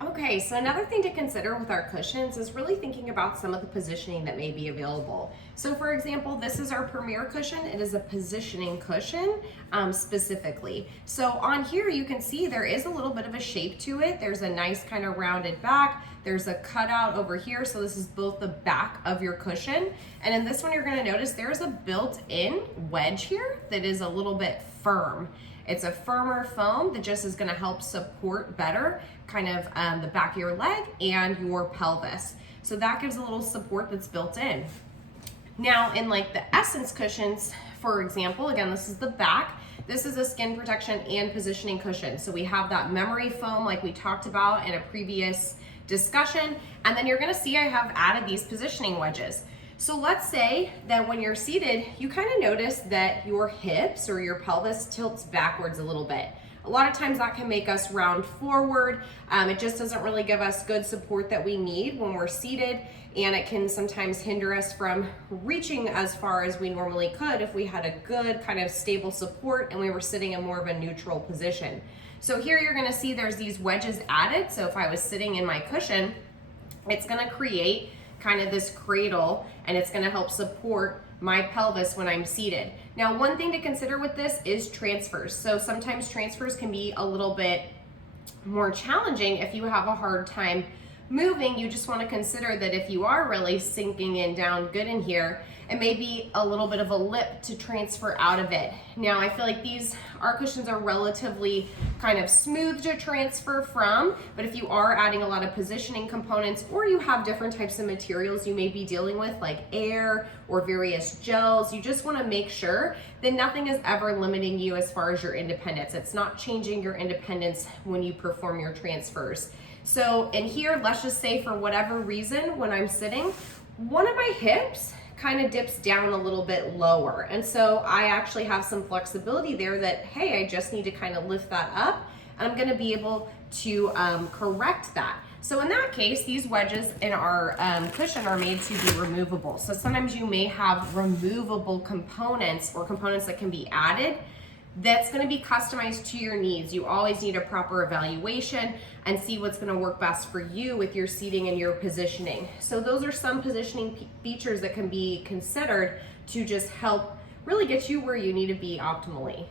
Okay, so another thing to consider with our cushions is really thinking about some of the positioning that may be available. So for example, this is our Premier cushion. It is a positioning cushion specifically. So on here you can see there is a little bit of a shape to it. There's a nice kind of rounded back. There's a cutout over here. So this is both the back of your cushion. And in this one, you're gonna notice there's a built-in wedge here that is a little bit firm. It's a firmer foam that just is gonna help support better kind of the back of your leg and your pelvis. So that gives a little support that's built in. Now in like the Essence cushions, for example, again, this is the back. This is a skin protection and positioning cushion. So we have that memory foam like we talked about in a previous discussion. And then you're gonna see I have added these positioning wedges. So let's say that when you're seated, you kind of notice that your hips or your pelvis tilts backwards a little bit. A lot of times that can make us round forward. It just doesn't really give us good support that we need when we're seated, and it can sometimes hinder us from reaching as far as we normally could if we had a good kind of stable support and we were sitting in more of a neutral position. So here you're gonna see there's these wedges added. So if I was sitting in my cushion, it's gonna create kind of this cradle, and it's gonna help support my pelvis when I'm seated. Now, one thing to consider with this is transfers. So sometimes transfers can be a little bit more challenging if you have a hard time moving. You just wanna consider that if you are really sinking in down good in here, it may be a little bit of a lip to transfer out of it. Now, I feel like our cushions are relatively kind of smooth to transfer from, but if you are adding a lot of positioning components, or you have different types of materials you may be dealing with, like air or various gels, you just wanna make sure that nothing is ever limiting you as far as your independence. It's not changing your independence when you perform your transfers. So in here, let's just say for whatever reason, when I'm sitting, one of my hips kind of dips down a little bit lower. And so I actually have some flexibility there that, hey, I just need to kind of lift that up, and I'm gonna be able to correct that. So in that case, these wedges in our cushion are made to be removable. So sometimes you may have removable components or components that can be added. That's gonna be customized to your needs. You always need a proper evaluation and see what's gonna work best for you with your seating and your positioning. So those are some positioning features that can be considered to just help really get you where you need to be optimally.